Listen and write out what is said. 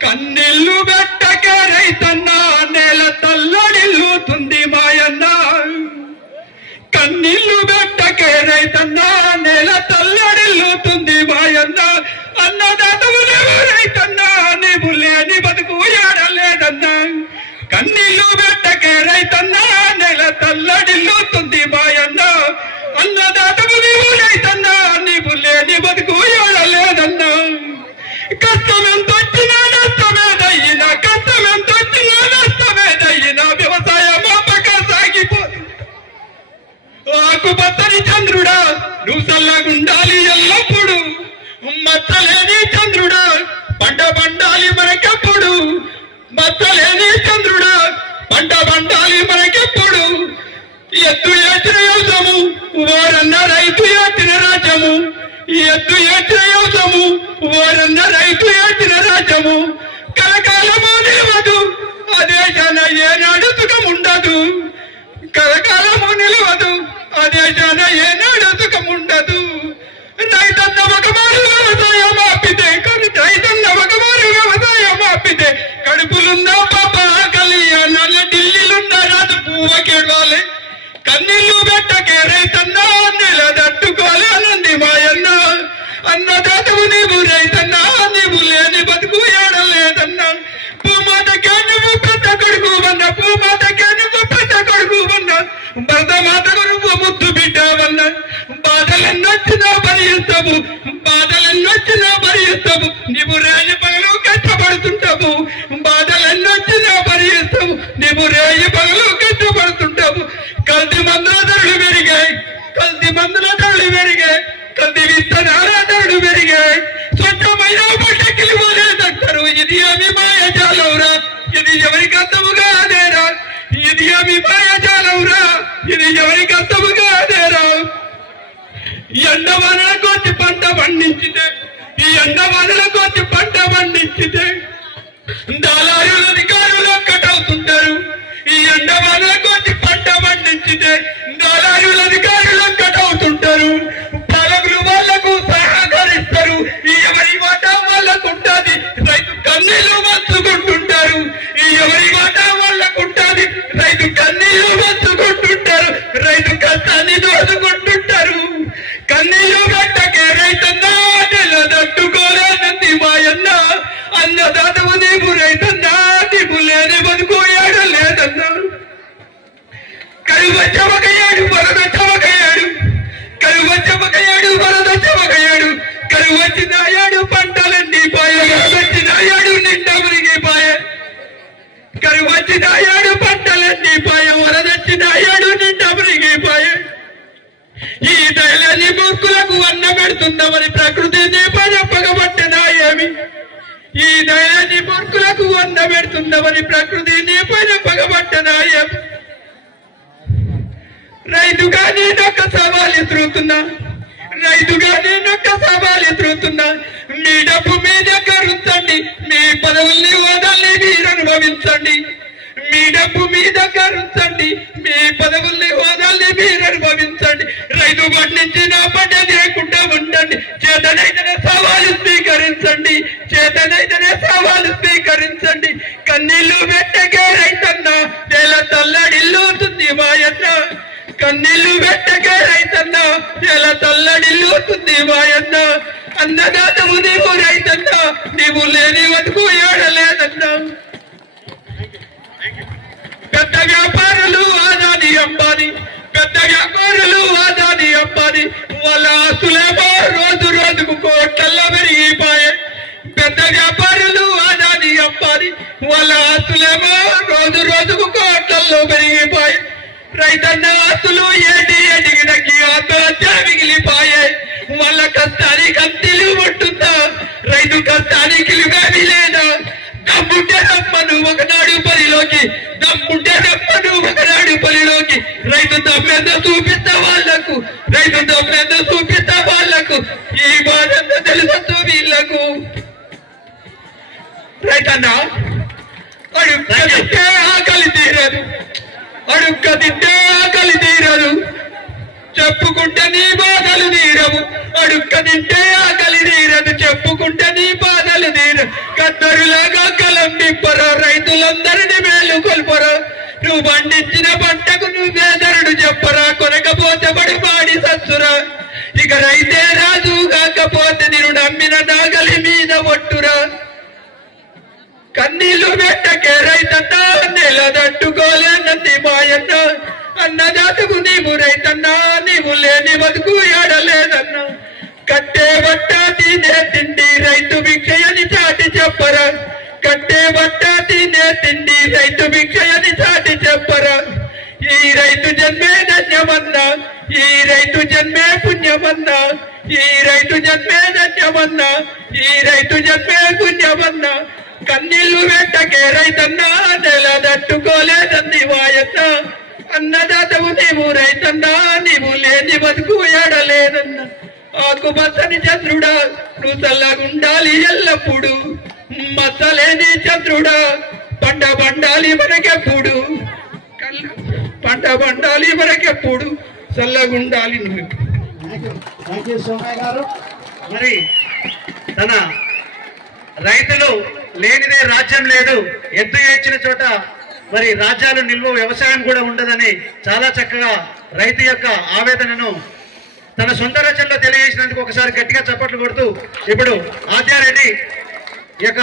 కన్నీళ్లు పెట్టకే రైతన్న నేల తల్లడిల్లుతుంది మాయన్న కన్నీళ్లు పెట్టకే రైతన్న నేల తల్లడిల్లుతుంది మాయన్న అన్నదాతవు రైతన్న నీవు లేని బతుకు ఏడలేదన్నా కన్నీళ్లు పెట్టకే రైతన్న నేల తల్లడిల్లుతుంది మాయన్న అన్నదాతవు నీవు రైతన్న నీవు లేని బతుకు ఏడలేదన్నా కష్టం ఎంత వచ్చినా నష్టమేదయ్యినా కష్టం ఎంత వచ్చినా నష్టమేదయ్యినా వ్యవసాయం అమ్మక సాగిపోతుంది ఆకుపచ్చని చంద్రుడా నువ్వు చల్లగుండాలి ఎల్లప్పుడు మచ్చలేని చంద్రుడా పంట పండాలి మనకెప్పుడు మచ్చలేని చంద్రుడా పంట పండాలి మనకెప్పుడు ఎత్తు ఏచిన యోసము ఓరన్న రైతు ఏచిన రాజ్యము ఎత్తు ఏచిన యోసము ఓరన్న రైతు ఏచిన రాజ్యము కలకాలము నిలవదు అదేశాన ఏనాడు సుఖముండదు కలకాలము నిలవదు అదేశాన ఏనాడు సుఖముండదు రైతన్న ఒకమారు వ్యవసాయం ఆపితే రైతన్న ఒకమారు వ్యవసాయం ఆపితే కడుపులున్న పాప ఆకలి నల్ల ఢిల్లీలున్న రాజు పువ్వకేడాలి కన్నీళ్లు పెట్టకే రైతన్న నెల తట్టుకోలేనంది మాయన్న అన్నదాతవు నీవు రైతన్న నీవు లేని బతుకు ఏడలేదన్నా భూమాతకే నువ్వు పెద్ద కొడుకు వన్న భూమాతకే నువ్వు పెద్ద కొడుకు వన్న భరత మాతకు నువ్వు ముద్దు బిడ్డవన్న బాధలెన్నొచ్చినా భరిస్తావు బాధలెన్నొచ్చినా భరిస్తావు నీవు రేయి పగలు కష్టపడుతుంటావు బాధలెన్నొచ్చినా భరిస్తావు నీవు రేయి పగలు కష్టపడుతుంటావు కల్తీ మందుల ధరలు పెరిగాయి కల్తీ మందుల ధరలు పెరిగాయి కల్తీ విత్తనాల ధరలు పెరిగాయి స్వచ్ఛమైన పట్టకిలి పోలేదంటారు ఇది అవి మాయజాలవురా ఇది ఎవరికి అర్థముగా అదేరా ఇది అవి మాయజాలవురా ఇది ఎవరికి అర్థముగా అదేరా ఎండవానలకు వచ్చి పంట పండించితే ఈ ఎండవానలకు వచ్చి పంట పండించితే దళారుల అధికారులు ఒక్కటవుతుంటారు ఈ ఎండవానలకు వచ్చి పంట పండించితే దళారుల అధికారులు ఒక్కటవుతుంటారు పాలకులు వాళ్లకు సహకరిస్తారు ఈ ఎవరి వాటా వాళ్ళకు ఉంటుంది రైతు కన్నీళ్లు పంచుకుంటుంటారు ఈ ఎవరి వాటా వాళ్ళకు ఉంటుంది రైతు కన్నీళ్లు పంచుకుంటుంటారు రైతు కష్టాన్ని దోచుకుంటుంటారు కన్నీళ్లు పెట్టకే రైతన్నా నెల తట్టుకోలేనంది మాయన్న అన్నదాతవు నీవు రైతన్నా నీవు లేని బతుకు ఏడలేదన్నా కరువు చెమకయ్యాడు వరద చెమకయ్యాడు కరువు చెమకయ్యాడు వరద చెమకయ్యాడు కరువు వచ్చినాయాడు పంటలన్నీ పోయే వచ్చినాయాడు నిండా మురిగిపోయే కరువు వచ్చినాయాడు పంటలన్నీ పోయే వరదొచ్చినాయాడు నిండా మురిగిపోయే ఈ దయలేని మూర్ఖులకు అన్న పెడుతుందామని ప్రకృతిని పగబట్టినా ఏమి ఈ దయలేని మూర్ఖులకు అన్న పెడుతుందామని ప్రకృతిని పగబట్టినా ఏమి రైతుగా నేనొక్క సవాల్ ఎదురుతున్నా రైతుగా నేనొక్క సవాల్ ఎదురుతున్నా మీ డబ్బు మీ దగ్గర ఉంచండి మీ పదవుల్ని హోదాల్ని మీరు అనుభవించండి మీ డబ్బు మీ దగ్గర ఉంచండి మీ పదవుల్ని హోదాల్ని మీరు అనుభవించండి రైతు పండించిన పంట చేయకుండా ఉండండి చేతనైతేనే సవాలు స్వీకరించండి చేతనైతేనే సవాలు స్వీకరించండి కన్నీళ్లు పెట్టకే రైతన్న నేల తల్లడిల్లుతుంది మాయన్న కన్నీళ్లు పెట్టకే రైతన్న నేల తల్లడిల్లుతుంది మాయన్న అన్నదాతవు నీవు రైతన్న నీవు లేని వరకు ఏడలేదన్నా పెద్ద వ్యాపారులు ఆదాని అంబానీ పెద్ద వ్యాపారులు ఆదాని అంబానీ వాళ్ళ ఆస్తులేమో రోజు రోజుకు కోట్లల్లో పెరిగిపోయాయి పెద్ద వ్యాపారులు ఆదాని అంబానీ వాళ్ళ ఆస్తులేమో రోజు రోజుకు కోట్లల్లో పెరిగిపోయాయి రైతన్న ఆస్తులు ఏటికి ఆత్మహత్య మిగిలిపోయాయి వాళ్ళ కష్టానికి అంతిలు ఉంటుందా రైతు కష్టానికి విలువేమీ లేదా దమ్ముంటే రమ్మను ఒకనాడు పనిలోకి దమ్ముంటే రమ్మను ఒకనాడు పనిలోకి రైతు దమ్మెంత చూపిస్తా వాళ్లకు రైతు దమ్మెంత చూపిస్తా వాళ్లకు ఈ బాధంత తెలుసు వీళ్లకు రైతన్నా అడుక్క తింటే ఆకలి తీరదు అడుక్క తింటే ఆకలి తీరదు చెప్పుకుంటే నీ బాధలు తీరవు అడుక్క తింటే ఆకలి తీరదు చెప్పుకుంటే నీ బాధలు తీరదు కద్దరు రైతులాగా కలం నింపరా, రైతులందరినీ మేలుకొల్పరా. నువ్వు పండించిన పంటకు నువ్వే ధరడు చెప్పరా, కొనకపోతే బడి మాడి సచ్చురా. ఇక రైతే రాజు కాకపోతే నేను నమ్మిన నాగలి మీద ఒట్టురా. కన్నీళ్లు పెట్టకే రైతన్నా, నెల తట్టుకోలేనంది మాయన్న. అన్నదాతకు నీవు రైతన్నా, నీవు లేని బతుకు ఏడలేదన్నా. కట్టే బట్ట తినే తిండి రైతు భిక్షయని చాటి చెప్పరా. కట్టే బట్ట తినే తిండి రైతు భిక్షయని చాటి చెప్పరా. ఈ రైతు జన్మే ధన్యమన్నా, ఈ రైతు జన్మే పుణ్యమన్నా, ఈ రైతు జన్మే ధన్యమన్నా, ఈ రైతు జన్మే పుణ్యమన్నా. కన్నీళ్లు వెంటకే రైతన్నా, నెల తట్టుకోలేదంది వాయన్న. అన్నదాతవు నీవు రైతన్నా, నీవు లేని బతుకు ఏడలేదన్నా. ఆకుమచ్చని చంద్రుడా, నువ్వు చల్లగుండాలి ఎల్లప్పుడు. మచ్చలేని చంద్రుడా, పంట పండాలి మనకెప్పుడు. పంట పండాలి మనకెప్పుడు, చల్లగుండాలి నువ్వు. థ్యాంక్ యూ సోమయ్య గారు. మరి తన రైతులు లేనిదే రాజ్యం లేదు, ఎద్దు ఏడ్చిన చోట మరి రాజ్యాలు నిల్వ, వ్యవసాయం కూడా ఉండదని చాలా చక్కగా రైతు యొక్క ఆవేదనను తన సొంత రచనలో తెలియజేసినందుకు ఒకసారి గట్టిగా చప్పట్లు కొడుతూ ఇప్పుడు ఆద్యారెడ్డి యొక్క